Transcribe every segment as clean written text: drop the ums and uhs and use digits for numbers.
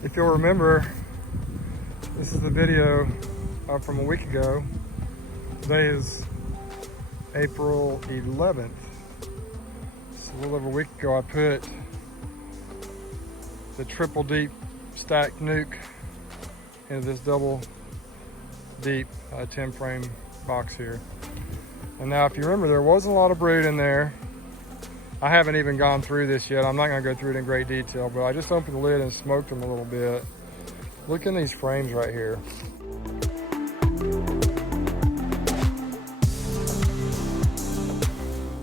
If you'll remember, this is the video from a week ago. Today is April 11th. So a little over a week ago, I put the triple deep stacked nuke into this double deep 10 frame box here. And now if you remember, there wasn't a lot of brood in there. I haven't even gone through this yet. I'm not gonna go through it in great detail, but I just opened the lid and smoked them a little bit. Look in these frames right here.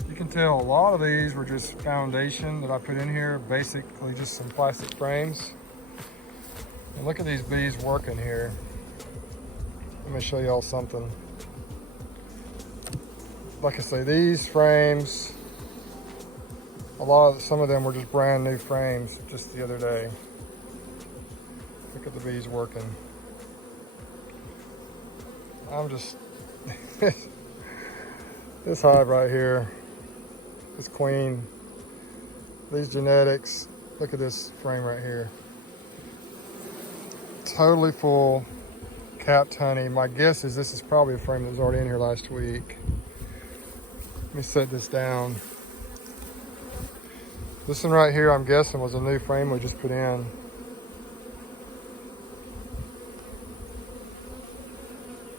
You can tell a lot of these were just foundation that I put in here, basically just some plastic frames. And look at these bees working here. Let me show y'all something. Like I say, these frames, some of them were just brand new frames just the other day. Look at the bees working. I'm just, this hive right here, this queen, these genetics, look at this frame right here. Totally full, capped honey. My guess is this is probably a frame that was already in here last week. Let me set this down. This one right here, I'm guessing, was a new frame we just put in.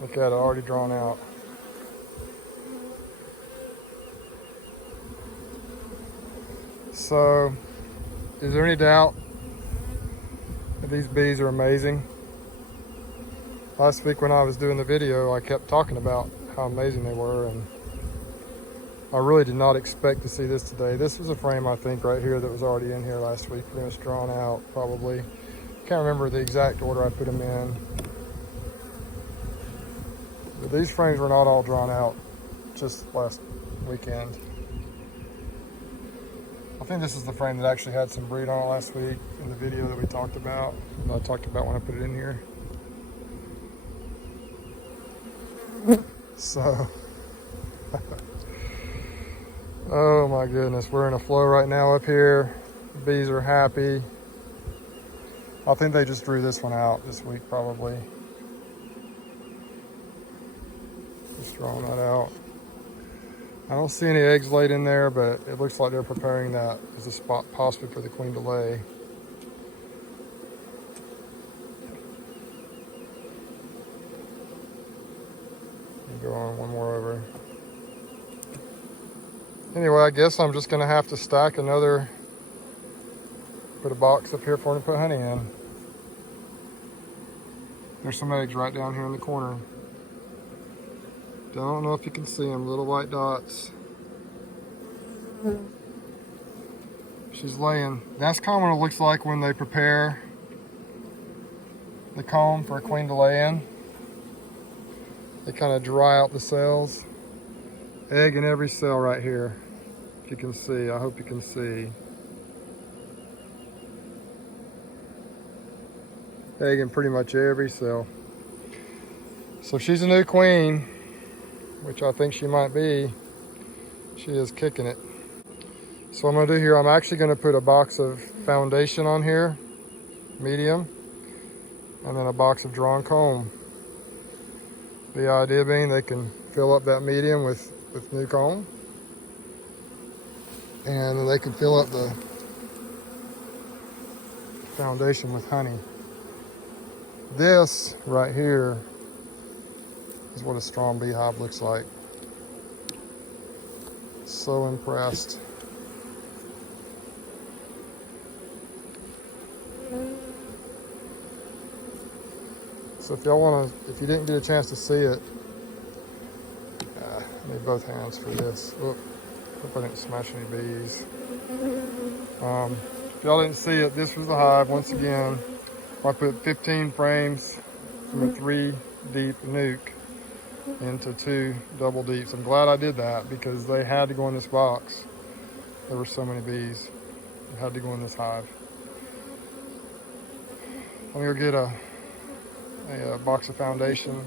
Look at it, already drawn out. So, is there any doubt that these bees are amazing? Last week when I was doing the video, I kept talking about how amazing they were, and I really did not expect to see this today. This was a frame, I think, right here that was already in here last week, pretty much drawn out, probably. Can't remember the exact order I put them in. But these frames were not all drawn out just last weekend. I think this is the frame that actually had some brood on it last week in the video that we talked about, that I talked about when I put it in here. So, oh my goodness, we're in a flow right now up here. The bees are happy. I think they just drew this one out this week probably. Just drawing that out. I don't see any eggs laid in there, but it looks like they're preparing that as a spot possibly for the queen to lay. Go on one more over. Anyway, I guess I'm just gonna have to stack another, put a box up here for them to put honey in. There's some eggs right down here in the corner. Don't know if you can see them, little white dots. She's laying. That's kind of what it looks like when they prepare the comb for a queen to lay in. They kind of dry out the cells. Egg in every cell right here. If you can see, I hope you can see. Egg in pretty much every cell. So she's a new queen, which I think she might be. She is kicking it. So what I'm gonna do here, I'm actually gonna put a box of foundation on here, medium, and then a box of drawn comb. The idea being they can fill up that medium with new comb, and then they can fill up the foundation with honey. This right here is what a strong beehive looks like. So impressed. So if y'all wanna, if you didn't get a chance to see it, I need both hands for this. Oop, hope I didn't smash any bees. If y'all didn't see it, this was the hive once again. I put 15 frames from a 3 deep nuke into 2 double deeps. I'm glad I did that because they had to go in this box. There were so many bees. They had to go in this hive. Let me go get a box of foundation,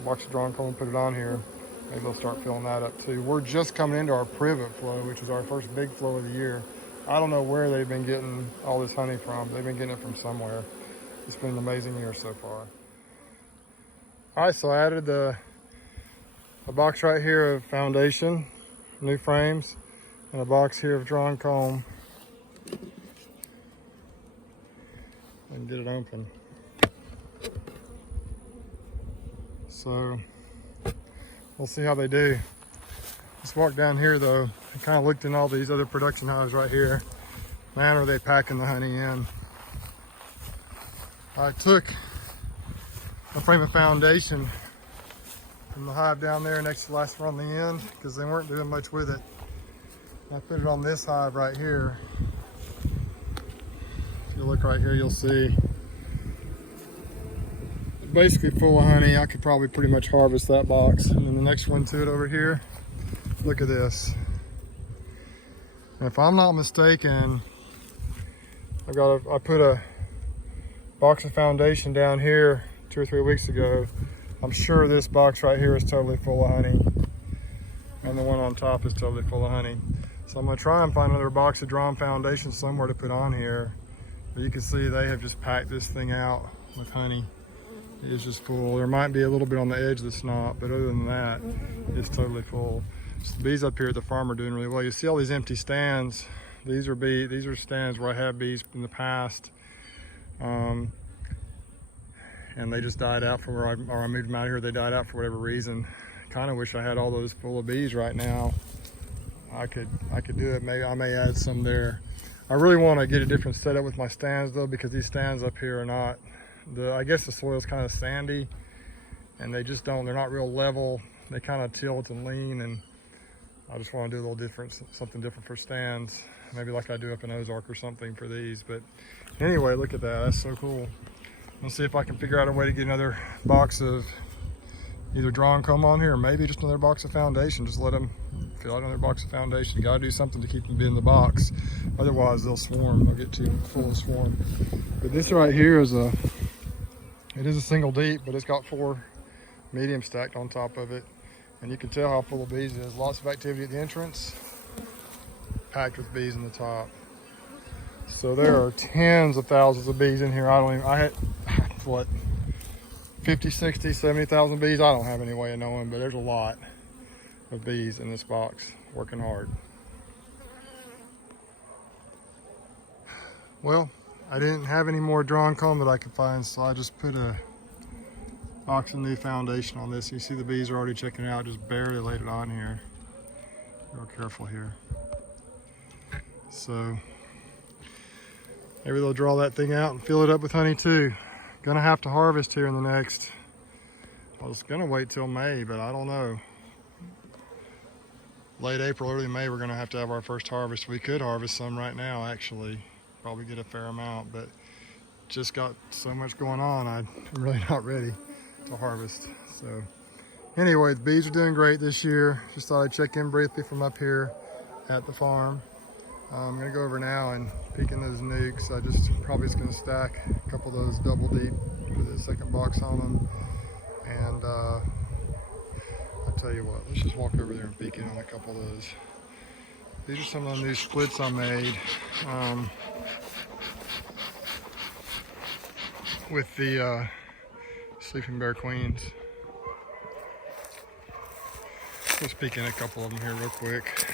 a box of drawn comb, and put it on here. Maybe they'll start filling that up too. We're just coming into our privet flow, which is our first big flow of the year. I don't know where they've been getting all this honey from. They've been getting it from somewhere. It's been an amazing year so far. All right, so I added a box right here of foundation, new frames, and a box here of drawn comb. And get it open. So we'll see how they do. Let's walk down here though. I kind of looked in all these other production hives right here. Man, are they packing the honey in. I took a frame of foundation from the hive down there next to the last one on the end because they weren't doing much with it. I put it on this hive right here. If you look right here, you'll see it's basically full of honey. I could probably pretty much harvest that box. And then the next one to it over here, look at this. And if I'm not mistaken, I put a box of foundation down here 2 or 3 weeks ago. I'm sure this box right here is totally full of honey. And the one on top is totally full of honey. So I'm gonna try and find another box of drawn foundation somewhere to put on here. But you can see they have just packed this thing out with honey. It is just full. There might be a little bit on the edge that's not, but other than that, it's totally full. So the bees up here at the farm are doing really well. You see all these empty stands. These are stands where I had bees in the past. And they just died out or I moved them out here, they died out for whatever reason. Kind of wish I had all those full of bees right now. I could do it. Maybe I may add some there. I really want to get a different setup with my stands though, because these stands up here are not, I guess the soil's kind of sandy and they're not real level. They kind of tilt and lean, and I just want to do a little different, something different for stands. Maybe like I do up in Ozark or something for these. But anyway, look at that, that's so cool. Let's see if I can figure out a way to get another box of either drawn comb on here, or maybe just another box of foundation. Just let them fill out another box of foundation. You gotta do something to keep them in the box. Otherwise they'll swarm, they'll get too full of swarm. But this right here is it is a single deep, but it's got 4 medium stacked on top of it. And you can tell how full of bees it is. Lots of activity at the entrance, packed with bees in the top. So there are tens of thousands of bees in here. I had, what, 50, 60, 70,000 bees? I don't have any way of knowing, but there's a lot of bees in this box working hard. Well, I didn't have any more drawn comb that I could find, so I just put a box of new foundation on this. You see the bees are already checking it out, just barely laid it on here. Real careful here. So maybe they'll draw that thing out and fill it up with honey too. Gonna have to harvest here in the next, I was gonna wait till May, but I don't know. Late April, early May, we're gonna have to have our first harvest. We could harvest some right now, actually. Probably get a fair amount, but just got so much going on, I'm really not ready to harvest. So anyway, the bees are doing great this year. Just thought I'd check in briefly from up here at the farm. I'm gonna go over now and peek in those nucs. Probably just gonna stack a couple of those double deep, put the second box on them. And I'll tell you what, let's just walk over there and peek in on a couple of those. These are some of the new splits I made with the sleeping bear queens. Let's peek in a couple of them here real quick.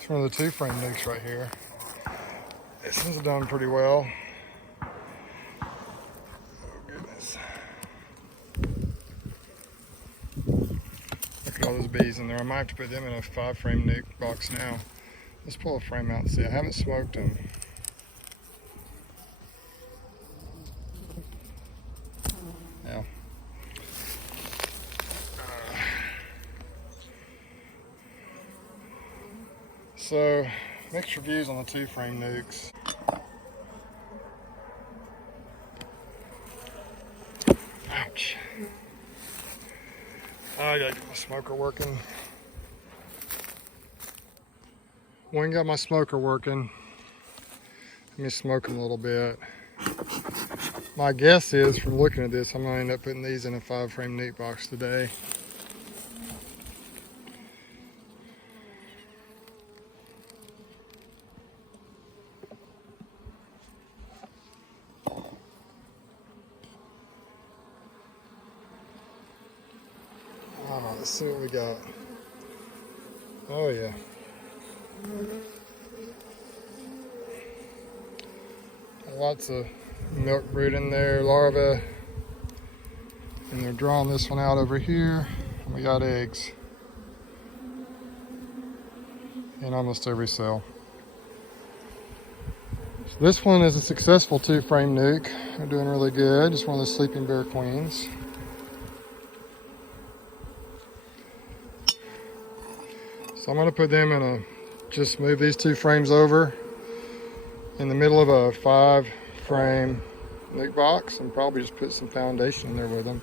It's one of the 2 frame nucs right here. This one's done pretty well. Oh goodness. Look at all those bees in there. I might have to put them in a 5 frame nuc box now. Let's pull a frame out and see. I haven't smoked them. Yeah. So, mixed reviews on the 2 frame nucs. Ouch. I gotta get my smoker working. When got my smoker working, let me smoke them a little bit. My guess is, from looking at this, I'm gonna end up putting these in a 5 frame nuc box today. see what we got. Oh yeah. Lots of milk brood in there, larvae. And they're drawing this one out over here. And we got eggs in almost every cell. So this one is a successful 2-frame nuke. They're doing really good. Just one of the sleeping bear queens. So I'm going to put them in a, just move these 2 frames over in the middle of a 5-frame nuke box and probably just put some foundation in there with them.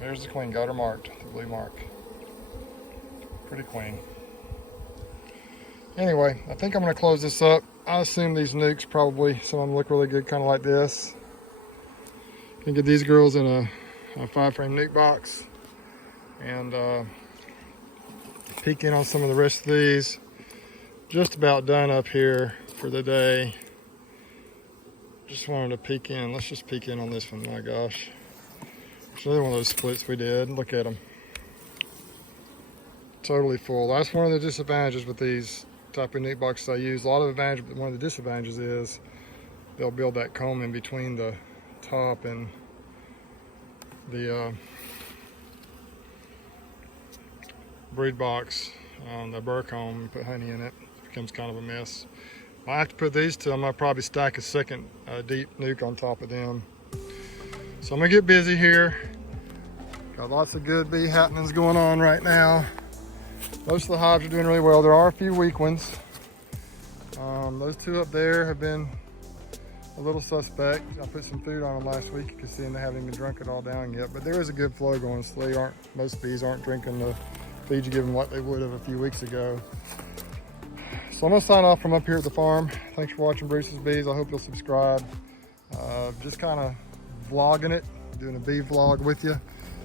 There's the queen, got her marked, the blue mark. Pretty queen. Anyway, I think I'm going to close this up. I assume these nukes probably, some of them look really good, kind of like this. You can get these girls in a 5-frame nuke box and peek in on some of the rest of these. Just about done up here for the day. Just wanted to peek in. Let's just peek in on this one. My gosh. It's another one of those splits we did. Look at them. Totally full. That's one of the disadvantages with these type of nuke boxes I use. A lot of advantage, but one of the disadvantages is they'll build that comb in between the top and the brood box, the burr comb, and put honey in it. It becomes kind of a mess. I have to put these two. I'm gonna probably stack a second deep nuke on top of them. So I'm gonna get busy here. Got lots of good bee happenings going on right now. Most of the hives are doing really well. There are a few weak ones. Those 2 up there have been a little suspect. I put some food on them last week. You can see them, they haven't even drunk it all down yet, but there is a good flow going. So most bees aren't drinking the feed you give them like they would have a few weeks ago. So I'm gonna sign off from up here at the farm. Thanks for watching Bruce's Bees. I hope you'll subscribe. Just kind of vlogging it, doing a bee vlog with you,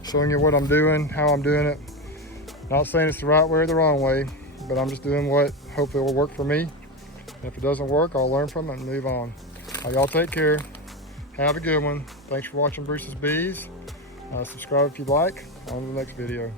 showing you what I'm doing, how I'm doing it. Not saying it's the right way or the wrong way, but I'm just doing what hopefully will work for me. And if it doesn't work, I'll learn from it and move on. Y'all take care. Have a good one. Thanks for watching Bruce's Bees. Subscribe if you'd like. On to the next video.